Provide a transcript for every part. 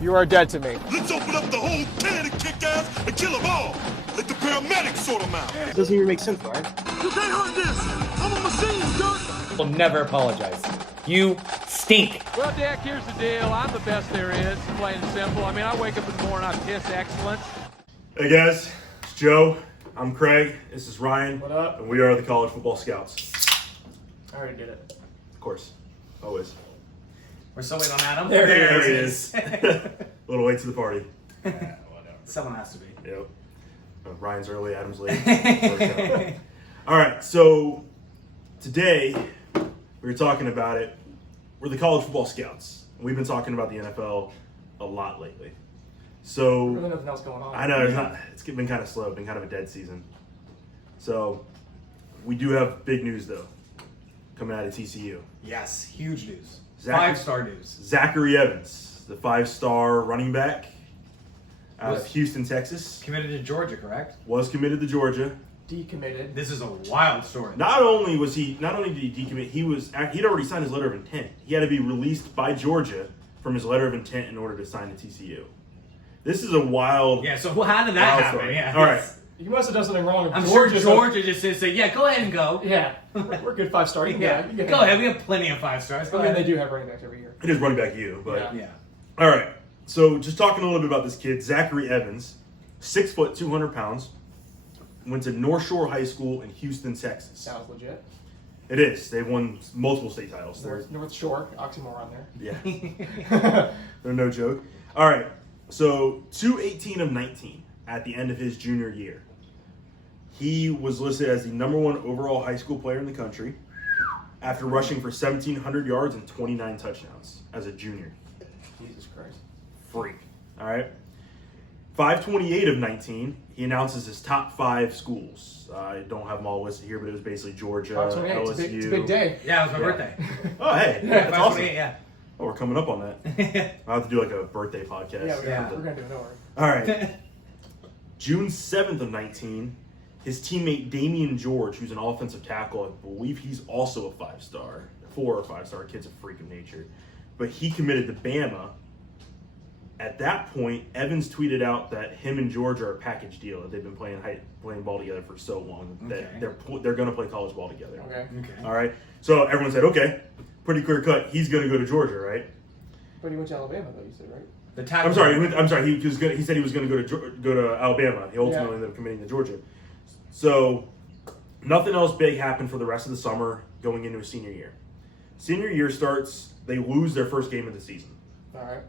You are dead to me. Let's open up the whole can and kick ass and kill them all. Let the paramedics sort them out. It doesn't even make sense, Ryan. You can't hurt this. I'm a machine, Dirk. Will never apologize. You stink. Well, Dick, here's the deal. I'm the best there is, plain and simple. I mean, I wake up in the morning, I piss excellence. Hey guys, it's Joe. I'm Craig. This is Ryan. What up? And we are the College Football Scouts. I already did it. Of course. Always. We're still waiting on Adam. There he is. A little late to the party. Whatever. Someone has to be. Yep. Ryan's early, Adam's late. All right, so today we were talking about it. We're the College Football Scouts. We've been talking about the NFL a lot lately. So Really nothing else going on. I know it's been kind of slow, been kind of a dead season. So we do have big news though coming out of TCU. Yes, huge news. Zachary- 5-star news. Zachary Evans, the 5-star running back out of Houston, Texas, Committed to Georgia, correct? was committed to Georgia. Decommitted. This is a wild story. Not only did he decommit, he'd already signed his letter of intent. He had to be released by Georgia from his letter of intent in order to sign to TCU. This is a wild. Yeah, so how did that wild happen? story. Yeah. All right. You must have done something wrong. I'm sure Georgia just said, yeah, go ahead and go. Yeah, we're good 5-star. You can Yeah, you can go ahead. We have plenty of 5 stars. Go I mean, ahead. they do have running backs every year. It is running back you, but Yeah. Yeah. all right. So just talking a little bit about this kid, Zachary Evans, 6 foot, 200 pounds, went to North Shore High School in Houston, Texas. Sounds legit. It is. They won multiple state titles. North Shore, oxymoron there. Yeah. They're no joke. All right. So 218 of 19 at the end of his junior year. He was listed as the #1 overall high school player in the country after rushing for 1,700 yards and 29 touchdowns as a junior. Jesus Christ. Freak. All right. 528 of 19, he announces his top 5 schools. I don't have them all listed here, but it was basically Georgia, 528. LSU. It's a big day. Yeah, it was my Yeah. birthday. Oh, hey. Yeah, That's awesome. Yeah. Oh, we're coming up on that. I'll have to do like a birthday podcast. Yeah, we're gonna do it. Don't worry. All right. June 7th of 19, his teammate Damian George, who's an offensive tackle, I believe he's also a 5-star, 4 or 5-star, kid's a freak of nature, but he committed to Bama. At that point, Evans tweeted out that him and George are a package deal, that they've been playing ball together for so long that they're going to play college ball together. Okay. All right. So everyone said, okay, pretty clear cut. He's going to go to Georgia, right? But he went to Alabama, though. You said, right? The tackle. I'm sorry. He said he was going to go to Alabama. He ultimately ended up committing to Georgia. So nothing else big happened for the rest of the summer going into his senior year. Senior year starts. They lose their first game of the season. All right.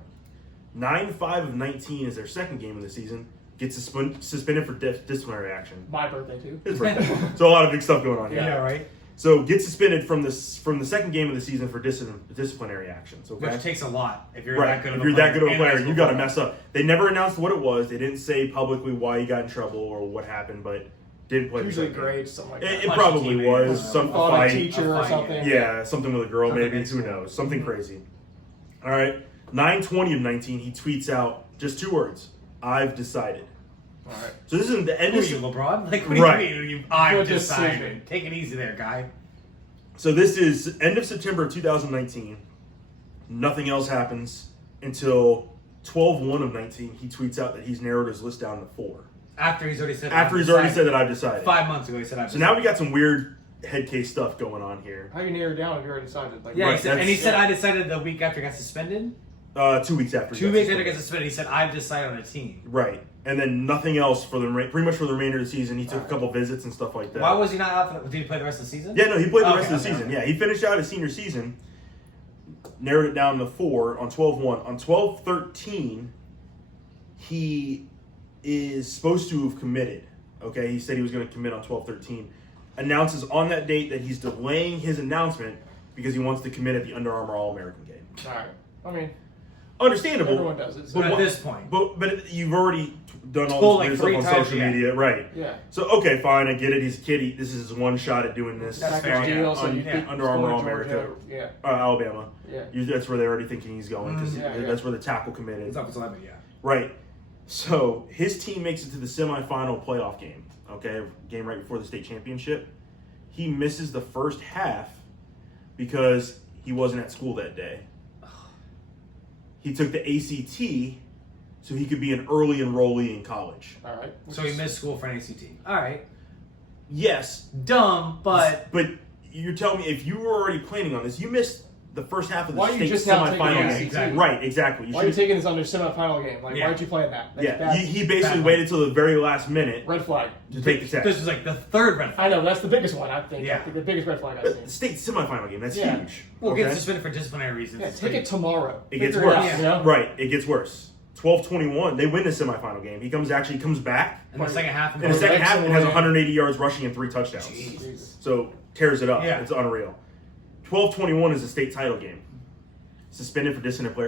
9-5 of 19 is their second game of the season. Gets suspended for disciplinary action. My birthday, too. His birthday. So a lot of big stuff going on here. Yeah, right. So gets suspended from the second game of the season for disciplinary actions. Okay. Which takes a lot if you're Right. that good of If a you're player. that good of a in player, high you school got to football. mess up. They never announced what it was. They didn't say publicly why he got in trouble or what happened, but didn't play. the Usually second game. grades, something like that. It Punch probably the teammate was or some Fought a fight. teacher or fight, something. Yeah, something with a girl, Something maybe. in Who school. knows? Something crazy. All right. 9/20 of 19, he tweets out just 2 words: "I've decided." All right. So this is the end Who of are you, LeBron? Like, what Right. do you mean? I've Good decided. decision. Take it easy there, guy. So this is end of September of 2019. Nothing else happens until 12/1 of 19. He tweets out that he's narrowed his list down to 4. After he's already said. After he's already said that I've decided. 5 months ago, he said I've So now we got some weird head case stuff going on here. How do you narrow it down if you already decided? Like, Yeah, Right, he said, and he that's- said I decided the week after he got suspended. 2 weeks after. he 2 got weeks after he suspended. got suspended, he said I've decided on a team. Right, and then nothing else for pretty much for the remainder of the season. He took a couple visits and stuff like that. Why was he not out? Did he play the rest of the season? Yeah, no, he played the Okay, rest of the okay, season. okay. Yeah, he finished out his senior season, narrowed it down to 4 on 12/1. On 12/13, he is supposed to have committed. Okay, he said he was going to commit on 12/13. Announces on that date that he's delaying his announcement because he wants to commit at the Under Armour All-American game. All right. I mean, Understandable. everyone does it. So. But at this point, But you've already done all Told this like stuff 3 on times, social yeah. media, right? Yeah. So okay, fine, I get it. He's a kid. This is his one shot at doing this. That fair, package yeah. deal, so On you yeah. think Under Armour going to All-America. Georgia, Yeah. Alabama. Yeah. That's where they're already thinking he's going because Yeah, yeah. that's where the tackle committed. it's up to 11, yeah. Right. So his team makes it to the semifinal playoff game. Okay, game right before the state championship. He misses the first half because he wasn't at school that day. he took the ACT so he could be an early enrollee in college. All right. So he missed school for an ACT. All right. Yes, Dumb, but but you're telling me if you were already planning on this, you missed the first half of the Why are you state just now taking semifinal the game. ACT? Exactly. Right, exactly. Why are you should- taking this on their semifinal game? Like, Yeah. why aren't you playing that? That's Yeah, bad. he basically Bad waited till the very last minute Red flag. to take the test. this is like the third red flag. I know, that's the biggest one, I think. Yeah. I think the biggest red flag I've The seen. state semifinal game, that's Yeah. huge. We'll okay? get suspended for disciplinary reasons. Yeah, It's take pretty- it tomorrow. It gets Figure worse. out, you know? Right, it gets worse. 12-21, they win the semifinal game. He comes back in the second half. in the second half and has Excellent. 180 yards rushing and 3 touchdowns. Jesus. So tears it up. Yeah. It's unreal. 12-21 is the state title game. Suspended for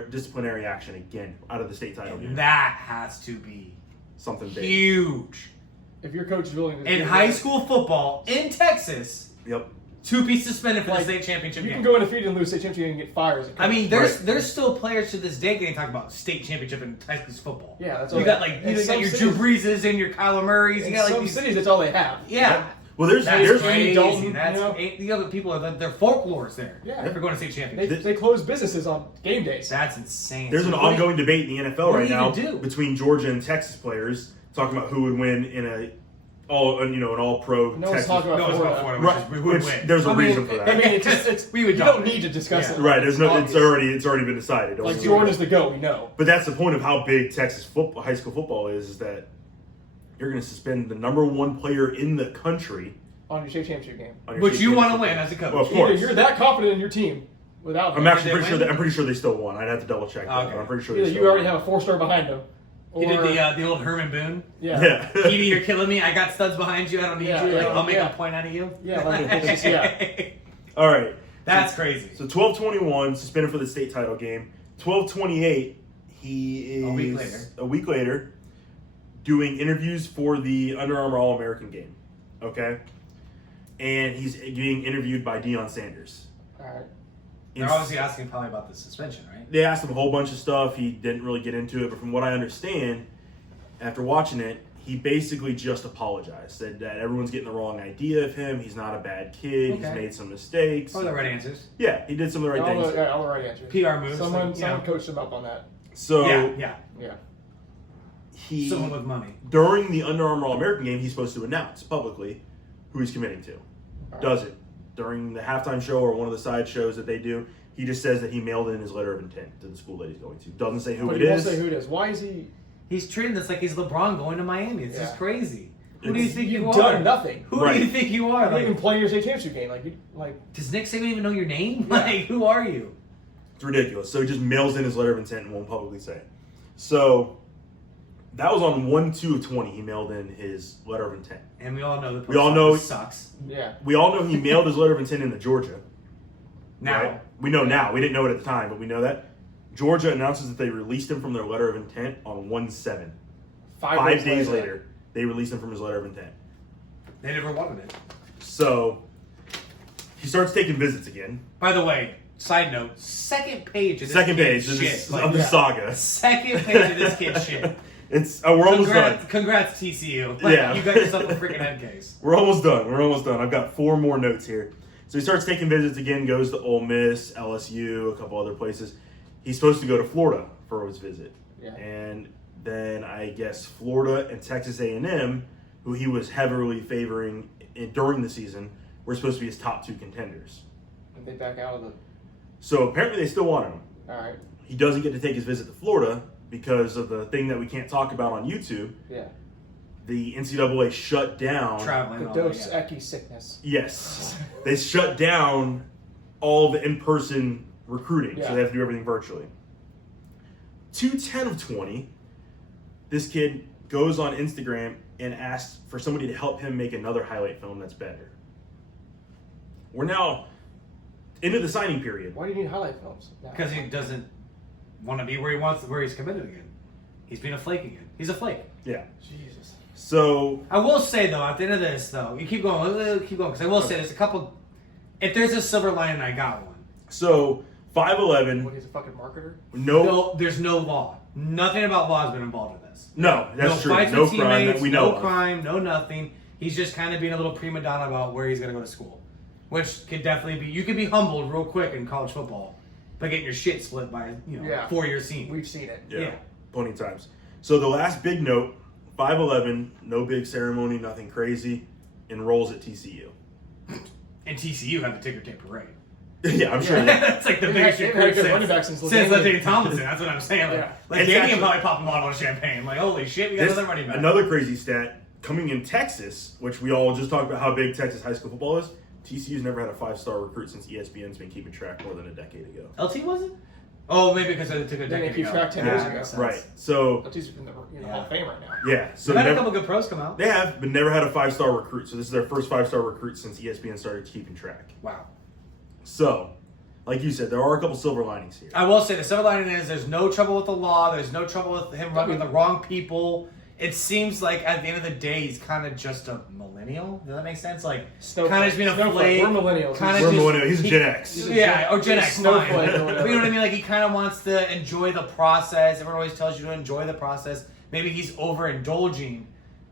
disciplinary action again out of the state title game. That has to be Something big. huge. If your coach is willing to In high school football in Texas, Yep. 2 be suspended for Like, the state championship you game. can go undefeated and lose state championship and get fired. As a coach. I mean, there's Right. there's still players to this day getting talked about state championship in Texas football. yeah, that's You all got they- like in you got some your cities- Drew Breeses and your Kyler Murrays. You In got like some these, cities, that's all they have. yeah. Well, there's That's Andy crazy. Dalton, That's you know? the other people are their folklores there. Yeah. For going to state They, championship. they close businesses on game days. That's insane. There's an So what do you- ongoing debate in the NFL what right do you now even do? between Georgia and Texas players talking about who would win in an all pro No one's Texas. talking about No, it's Florida. about Florida, Right, we would which win. there's a I mean, reason for that. I mean, it's We would you don't dominate. need to discuss Yeah. it. Right, there's no. obvious. It's already been decided. It Like wasn't- Jordan is the GOAT, we know. But that's the point of how big Texas football, high school football is that you're going to suspend the number 1 player in the country. On your state championship game. On your Which state you want to championship win as a coach. Well, of Either course. you're that confident in your team without I'm him, actually Did they pretty sure win? that I'm pretty sure they still won. I'd have to double check that. Okay. But I'm pretty sure either they you still already won. have a 4-star behind him. Or, He did the old Herman Boone. yeah. Yeah. Petey, you're killing me. I got studs behind you. I don't need Yeah, you. Like, yeah, I'll make yeah. a point out of you. Yeah, like, it's just- yeah. All right. That's crazy. So 12-21 suspended for the state title game. 12-28 he is A week later. doing interviews for the Under Armour All-American game. Okay? And he's being interviewed by Deion Sanders. All right. They're obviously asking probably about the suspension, right? They asked him a whole bunch of stuff. He didn't really get into it, but from what I understand, after watching it, he basically just apologized. Said that everyone's getting the wrong idea of him. He's not a bad kid. He's Okay. made some mistakes. Oh, the right answers. Yeah, he did some of the right all, things. the, all the right answers. PR moves. Someone, like, you someone know. coached him up on that. So Yeah. Yeah. he Someone with money. during the Under Armour All-American game, he's supposed to announce publicly who he's committing to. Does it during the halftime show or one of the side shows that they do? He just says that he mailed in his letter of intent to the school that he's going to. Doesn't say who But it he won't is. say who it is. Why is he? He's treating this like he's LeBron going to Miami. It's just Yeah. crazy. Who do you think you You've are? done nothing. Who Right. do you think you are? You're not even Like, playing your state championship game. does Nick Saban even know your name? Yeah. Like, who are you? It's ridiculous. So he just mails in his letter of intent and won't publicly say it. So that was on 1/2/20. He mailed in his letter of intent. And we all know the We all know- sucks. yeah. We all know he mailed his letter of intent into Georgia. Now, right? We know now. We didn't know it at the time, but we know that. Georgia announces that they released him from their letter of intent on 1/7. 5 days later, they released him from his letter of intent. they never wanted it. So he starts taking visits again. By the way, side note, second page of this Second page kid's of, shit. this, Like, of the saga. second page of this kid's shit. It's we're almost done. Congrats, TCU. Like, Yeah. You got yourself a freaking head case. We're almost done. We're almost done. I've got 4 more notes here. So he starts taking visits again, goes to Ole Miss, LSU, a couple other places. He's supposed to go to Florida for his visit. Yeah. And then I guess Florida and Texas A&M, who he was heavily favoring during the season, were supposed to be his top 2 contenders. And they back out of the. So apparently they still wanted him. All right. He doesn't get to take his visit to Florida because of the thing that we can't talk about on YouTube. Yeah. The NCAA shut down. Traveling. The all Dos that, Equis sickness. Yes. They shut down all the in-person recruiting, Yeah. so they have to do everything virtually. 2/10/20, this kid goes on Instagram and asks for somebody to help him make another highlight film that's better. We're now into the signing period. Why do you need highlight films? now? Because he doesn't want to be where he's committed again. He's being a flake again. He's a flake. Yeah. Jesus. So I will say though, at the end of this though, you keep going, because I will say there's a couple. If there's a silver lining, I got one. so 5'11", What, he's a fucking marketer? No, there's no law. Nothing about law has been involved in this. No, that's no true. Fights No with crime that teammates, we know no of. crime, no nothing. He's just kind of being a little prima donna about where he's going to go to school, which could definitely be. You can be humbled real quick in college football by getting your shit split by 4-year senior. We've seen it. Yeah, Yeah. plenty of times. So the last big note, 5'11", no big ceremony, nothing crazy, enrolls at TCU. And TCU had the ticker tape parade. Yeah, I'm sure. That's like the They've biggest had recruit good running back since since LaDainian. LaDainian Tomlinson. That's what I'm saying. Like, Yeah. like It's Damian actually- probably popped a bottle of champagne. Like, holy shit, we got This- another running back. Another crazy stat, coming in Texas, which we all just talked about how big Texas high school football is, TCU's never had a 5-star recruit since ESPN's been keeping track more than a decade ago. LT wasn't? Oh, maybe because they took a They decade didn't keep ago. track 10 Yeah, years that ago. makes sense. Right. So, He's in the Hall of Fame right now. yeah. So They've had a never- couple good pros come out. they have, but never had a 5-star recruit. So this is their first 5-star recruit since ESPN started keeping track. Wow. So, like you said, there are a couple silver linings here. I will say the silver lining is there's no trouble with the law. There's no trouble with him running the wrong people. It seems like at the end of the day, he's kind of just a millennial. Does that make sense? Like, kind of just being a flake. We're millennials. Kinda We're just- millennial. He's a Gen X. He's a Yeah, or Gen he's X. snowflake Fine. or But whatever. you know what I mean? Like, he kind of wants to enjoy the process. Everyone always tells you to enjoy the process. Maybe he's overindulging,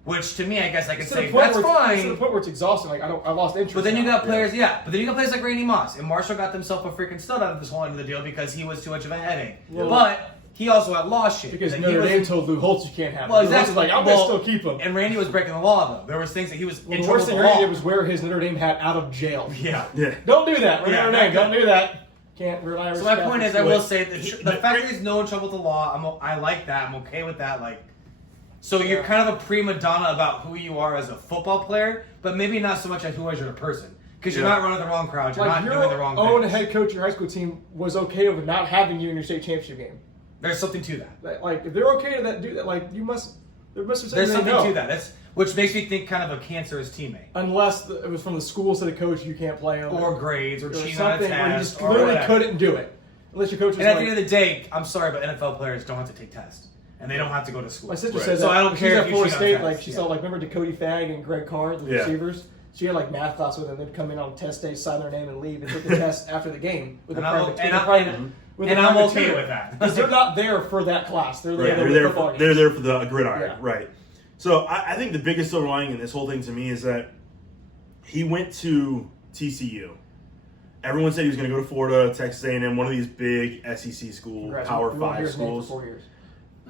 which to me, I guess I could It's to the say point that's where it's to the fine. point where it's exhausting. Like I lost interest. But then you now. got players, But then you got players like Randy Moss, and Marshall got himself a freaking stud out of this whole end of the deal because he was too much of a headache. Well- But he also had law shit because Like, Notre he Dame was- told Lou Holtz you can't have him. Well, Lou Holtz exactly. was like, I'm Well, gonna still keep him. And Randy was breaking the law though. There was things that he was Well, in the trouble worst with thing the Randy law. did was wear his Notre Dame hat out of jail. Yeah. Yeah. Don't do that. We're Yeah, Notre not Dame. good. Don't do that. Can't rely on So my point is, I will say He- the fact that he's no trouble with the law, I like that. I'm okay with that. Like, so you're kind of a prima donna about who you are as a football player, but maybe not so much as who as you're a person, because you're Yeah. not running the wrong crowd. You're Like not doing the your wrong own things. head coach of your high school team was okay with not having you in your state championship game. There's something to that. Like if they're okay to do that, like you must. There must be There's something something they to know. that. Which makes me think kind of a cancerous teammate, Unless it was from the school to the coach, you can't play him. or grades, or or cheating on a something where you test, just or literally whatever. couldn't do it. Unless your coach was And at like, the end of the day, I'm sorry, but NFL players don't have to take tests, and they don't have to go to school. my sister Right. said that. So I don't she's care at if you Florida cheat on State. tests, Like she yeah. saw, like remember Dakota Fag and Greg Carr, the Yeah. receivers. She had like math class with them. They'd come in on test day, sign their name, and leave, and take the test after the game with And the I'm private. and with the I'm- private- and- with and the I'm private okay tutor. with that. Because they're not there for that class. They're there. Right, for they're the there. football For, games. they're there for the gridiron, Yeah. right? So I think the biggest silver lining in this whole thing to me is that he went to TCU. Everyone said he was going to go to Florida, Texas A&M, one of these big SEC schools, Congrats. Power We won't hear 5 his name for schools. 4 years.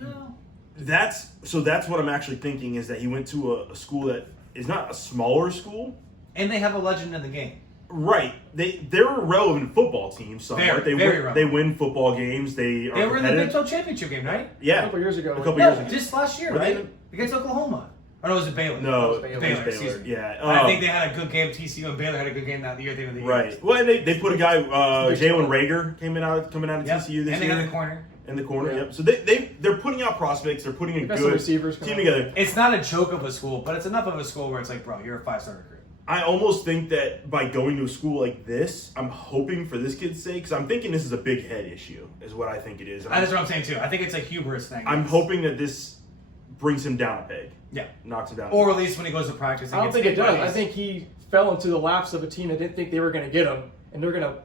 Well, That's what I'm actually thinking is that he went to a school that is not a smaller school. and they have a legend in the game. Right. They're a relevant football team somewhat. Very, They very win, they win football games. They are They were in the Big competitive. 12 championship game, right? Yeah. A couple years ago. A couple No, years ago. just last year, Were they right? in- Against Oklahoma. Or no, was it Baylor? No, It was it Baylor. was excuse Baylor. me. Yeah. I think they had a good game. TCU and Baylor had a good game that year. At the end of the year. Right. Well, and they put a guy, Big Jalen trouble. Rager, coming out of Yep. TCU this and they year. got the corner. In the corner, Yeah. yep. So they're putting out prospects. They're putting a Got some good receivers coming team out. together. It's not a joke of a school, but it's enough of a school where it's like, bro, you're a 5-star recruit. I almost think that by going to a school like this, I'm hoping for this kid's sake, because I'm thinking this is a big head issue, is what I think it is. And That's what I'm saying too. I think it's a hubris thing. I'm hoping that this brings him down a peg, Yeah. knocks him down. Or at least when he goes to practice. I don't think it does. I think he fell into the laps of a team that didn't think they were going to get him, and they're going to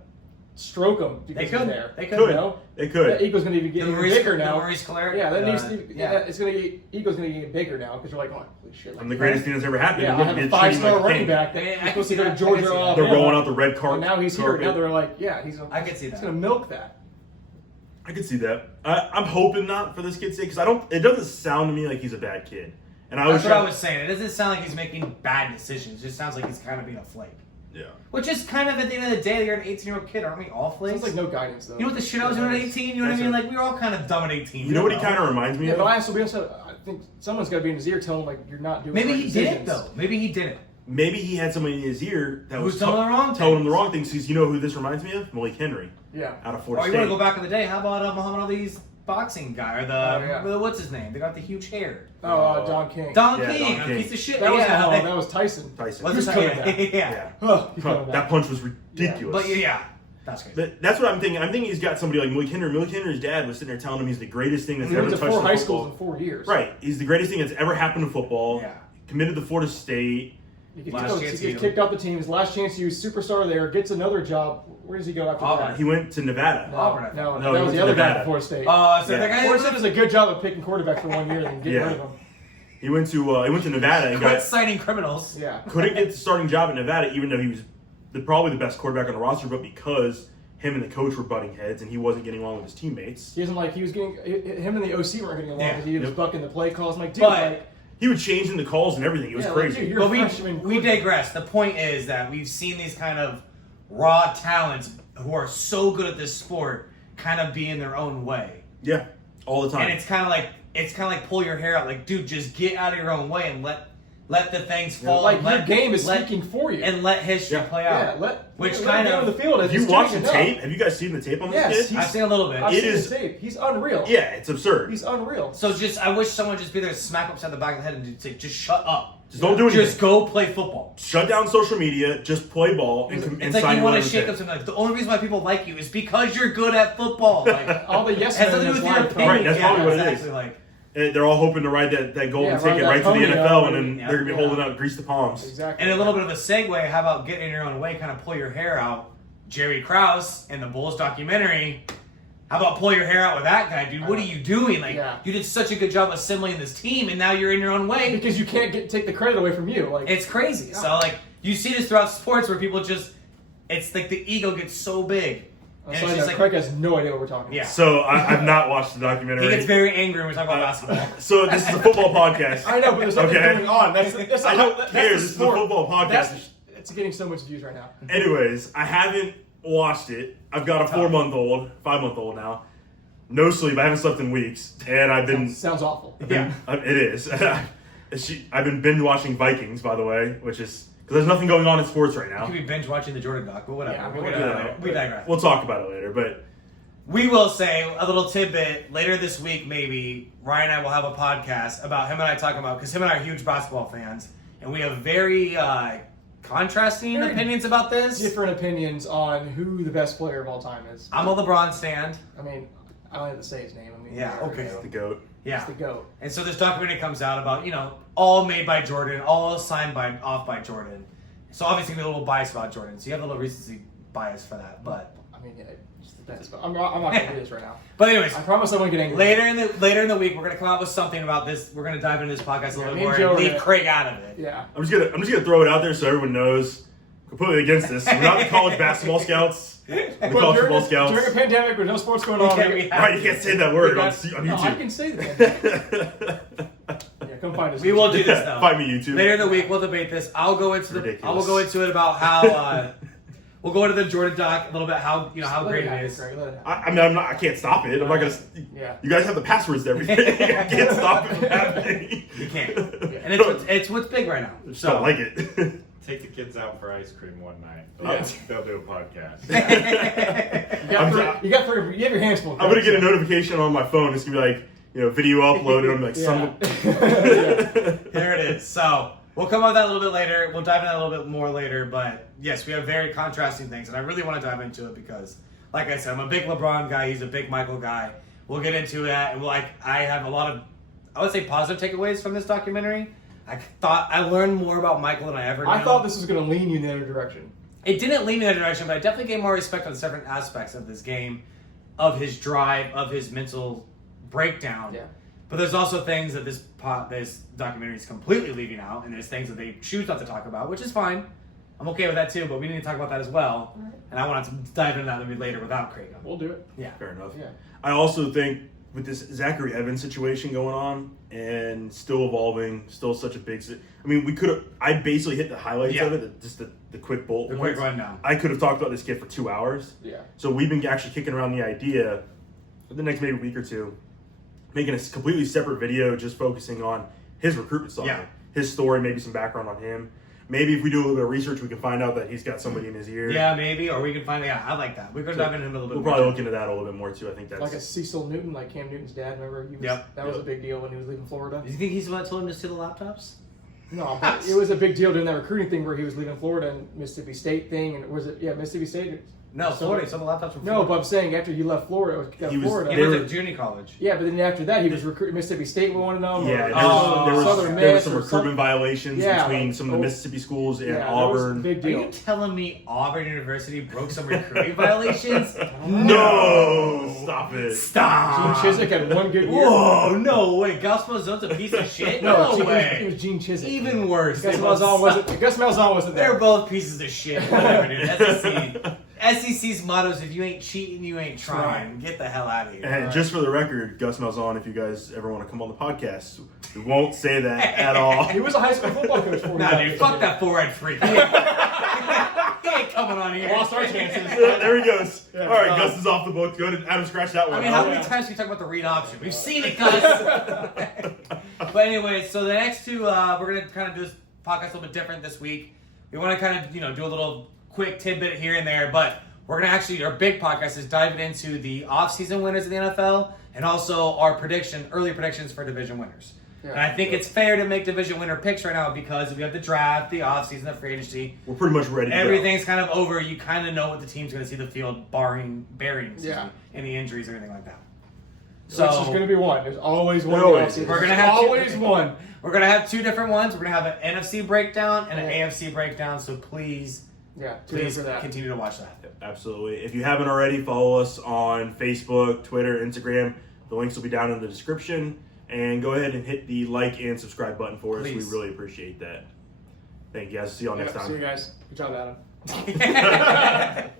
stroke him because They he's could. there. They You could. know? They could. That ego's going to be getting Maurice- bigger now. the Maurice Claret, Yeah, that needs to. yeah. It's going to get ego's going to get bigger now because you're like, oh, holy shit! I'm the greatest thing that's ever happened. Yeah, You're I have gonna a be treating 5-star like a running king. back that Yeah, I you're can supposed see to go that. to I can Georgia. see that. or They're Alabama. rolling out the red card. And now he's here. carpet. Now they're like, yeah, he's. I can see He's that. going to milk that. I could see that. I'm hoping not for this kid's sake, because I don't. It doesn't sound to me like he's a bad kid. And I That's was what I was saying. It doesn't sound like he's making bad decisions. It just sounds like he's kind of being a flake. Yeah. Which is kind of at the end of the day, you're an 18-year-old kid. Aren't we all flakes? Sounds like no guidance though. You know what the shit I was doing at 18? You know what I mean? That's Like, we were all kind of dumb at 18. You know what he kind of reminds me Yeah, of? but we also I think someone's got to be in his ear telling him like you're not doing. Maybe the right he didn't, decisions. though. Maybe he didn't. Maybe he had somebody in his ear that Who's was telling him the wrong telling him things. the wrong things. Because you know who this reminds me of? Malik Henry Yeah. out of Or Florida you State. want to go back in the day? How about Muhammad Ali's boxing guy or yeah. what's his name? They got the huge hair. Don King. Don Yeah, King, Don a King. piece of shit. That was yeah, hell. like- That was Tyson. Tyson. Let's just He's yeah, coming back. yeah. Oh, he's coming back. That punch was ridiculous. But yeah, that's crazy. That's what I'm thinking. I'm thinking he's got somebody like Malik Henry. Malik Henry's dad was sitting there telling him he's the greatest thing that's He ever went to touched 4 the high football. schools in 4 years. Right. He's the greatest thing that's ever happened to football. Yeah. Committed to Florida State. He gets, Last kicked, chance he to gets you. kicked off the team. His last chance to use superstar there. Gets another job. Where does he go after Auburn. that? He went to Nevada. No, Auburn, I think. no, No, that he was went the to other guy Nevada. at Florida State. So Yeah. the guy Florida State does a good job of picking quarterbacks for 1 year and then getting Yeah. rid of them. He went to Nevada and quit got signing criminals. Yeah. couldn't get the starting job at Nevada, even though he was probably the best quarterback on the roster, but because him and the coach were butting heads, and he wasn't getting along with his teammates. He wasn't like he was getting him and the OC weren't getting along. Yeah. Because he was Yep. bucking the play calls. I'm like, dude, But- like, He would change in the calls and everything. It was yeah, crazy. Like, dude, you're But a we freshman quarterback. digress. The point is that we've seen these kind of raw talents who are so good at this sport kind of be in their own way. Yeah, all the time. And it's kind of like pull your hair out. Like, dude, just get out of your own way and let the things fall. Like and your let, game is let, speaking for you. and let history Yeah. play yeah, out. let kind him get of- on the field. Have you watched the tape? Have you guys seen the tape on this Yes, kid? I've seen a little bit. I've It seen is- the tape. He's unreal. Yeah, it's absurd. He's unreal. So I wish someone would just be there, smack upside the back of the head, and say, just shut up. Just don't do anything. Just go play football. Shut down social media. Just play ball and, and It's like sign you want one to shake up something. Like, the only reason why people like you is because you're good at football. Like, All the yes has men nothing to do in with this your line opinion. Right, that's yeah, probably what it exactly. is. Like, They're all hoping to ride that golden Yeah, ticket ride right that to the pony NFL, up and then and- they're gonna be yeah. holding out grease the palms. Exactly. and a little bit of a segue. How about getting in your own way? Kind of pull your hair out. Jerry Krause in the Bulls documentary. How about pull your hair out with that guy, dude? What are you doing? Like, Yeah. you did such a good job assembling this team, and now you're in your own way. because you can't take the credit away from you. Like It's crazy. So like you see this throughout sports where people just, it's like the ego gets so big, and so it's just like Craig has no idea what we're talking Yeah. about. So I've not watched the he documentary. gets very angry when we talk about basketball. So this is a football podcast. I know, but there's nothing Okay. going on. That's I don't that's care. the This is a sport. football podcast. It's getting so much views right now. Anyways, I haven't watched it. I've got a 5-month-old now. No sleep. I haven't slept in weeks, and I've been. Sounds awful. Yeah. It is. I've been binge watching Vikings, by the way, which is because there's nothing going on in sports right You now. could be binge watching the Jordan doc, but whatever. Yeah, We're we'll gonna- do that. we digress. We'll talk about it later, but We will say a little tidbit later this week, maybe. Ryan and I will have a podcast about him and I talking about, because him and I are huge basketball fans, and we have very contrasting Very opinions about this. Different opinions on who the best player of all time is. I'm a LeBron stand. I mean, I don't have to say his name. I mean, Yeah, you already okay. know. the GOAT. Yeah. He's the GOAT. And so this documentary comes out about, all made by Jordan, all signed off by Jordan. So obviously a little bias about Jordan. So you have a little recency bias for that. But I mean, yeah, it just depends. But I'm not going to do this right now. anyways, I promise I won't get angry. later in the week we're gonna come out with something about this. We're gonna dive into this podcast a little me bit more and Joe and are leave gonna- Craig out of it. Yeah. I'm just gonna throw it out there so everyone knows. Completely against this. We're not the college basketball scouts. We're the Well, college football during a scouts. pandemic with no sports going on. can't- Right, you can't say that word on no, YouTube. I can say that. Yeah, come find us. We will do this though. Find me YouTube. Later in the week we'll debate this. I'll go into Ridiculous. it about how we'll go into the Jordan doc a little bit how how Let great happen, it is. Craig, let it happen. I mean, I'm not. I can't stop it. I'm not gonna. Yeah. You guys have the passwords to everything. I can't stop it from happening. You can't. And it's what's big right now. Just don't like it. Take the kids out for ice cream one night. Yeah. They'll do a podcast. You have your hands full. I'm gonna get a notification on my phone. It's gonna be like, video uploaded. I'm like, son of a. There it is. So we'll come on with that a little bit later. We'll dive into that a little bit more later. But yes, we have very contrasting things, and I really want to dive into it because, like I said, I'm a big LeBron guy. He's a big Michael guy. We'll get into that. And I have a lot of, I would say, positive takeaways from this documentary. I thought I learned more about Michael than I ever knew. I thought this was going to lean you in the other direction. It didn't lean me in that direction, but I definitely gained more respect on certain aspects of this game, of his drive, of his mental breakdown. Yeah. But there's also things that this documentary is completely leaving out, and there's things that they choose not to talk about, which is fine. I'm okay with that too, but we need to talk about that as well. And I want to dive into that a little bit later without Craig. We'll do it. Yeah. Fair enough. Yeah. I also think with this Zachary Evans situation going on and still evolving, still such a big. I mean, we could have. I basically hit the highlights Yeah. of it, just the quick bullet The points. quick rundown. I could have talked about this kid for 2 hours. Yeah. So we've been actually kicking around the idea for the next maybe week or two, making a completely separate video just focusing on his recruitment saga, Yeah. his story, maybe some background on him. Maybe if we do a little bit of research, we can find out that he's got somebody in his ear. Yeah, maybe, or we can find. Yeah, I like that. We could dive into him a little bit. We'll more. probably look into that a little bit more too. I think that's Like a Cecil Newton, like Cam Newton's dad. Remember, he was, Yep. that was a big deal when he was leaving Florida. Do you think he's the one that told him to steal the laptops? No, but it was a big deal during that recruiting thing where he was leaving Florida and Mississippi State thing, and was it Mississippi State? No, So- Florida. He stole the laptops from No, Florida. but I'm saying after he left Florida, He was- Florida. He They was were- at junior college. Yeah, but then after that, he was recruiting Mississippi State wanted him. Yeah, or there was Southern there was Miss some or recruitment violations Yeah, between like, some of the Mississippi schools and Yeah, that was a Auburn. big Are deal. you telling me Auburn University broke some recruiting violations? No, stop it. Stop. Gene Chiswick had one good year. Whoa, no way. Gus Malzahn's a piece of shit? No, No it way. was Gene Chiswick. Even worse. Gus They both Malzahn suck. wasn't. Gus Malzahn wasn't They're there. both pieces of shit. Whatever, dude. SEC. SEC's motto is if you ain't cheating, you ain't trying. Get the hell out of here. And just for the record, Gus Malzahn, if you guys ever want to come on the podcast, we won't say that at all. He was a high school football coach for you. Nah, dude, fuck that forehead freak. He ain't coming on here. Lost our chances. There he goes. Yeah. All right, Gus is off the book. Go to Adam, scratch that one. I mean, how out. many times can you talk about the read option? We've seen it, Gus. But anyway, so the next two, we're gonna kind of do this podcast a little bit different this week. We want to kind of, do a little quick tidbit here and there, but we're gonna actually, our big podcast is diving into the off-season winners of the NFL and also our early predictions for division winners. Yeah. And I think it's fair to make division winner picks right now because we have the draft, the off-season, the free agency. We're pretty much ready to Everything's kind of over. You kind of know what the team's going to see the field, barring bearings, Yeah. any injuries or anything like that. So there's going to be one. There's always one. There always offseason. is. We're gonna There's have always one. We're going to have two different ones. We're going to have an NFC breakdown and an AFC breakdown. So please Yeah, tune in please for that. continue to watch that. go. Absolutely. If you haven't already, follow us on Facebook, Twitter, Instagram. The links will be down in the description. And go ahead and hit the like and subscribe button for us. Please. We really appreciate that. Thank you guys. See y'all next Yeah, time. see you guys. Good job, Adam.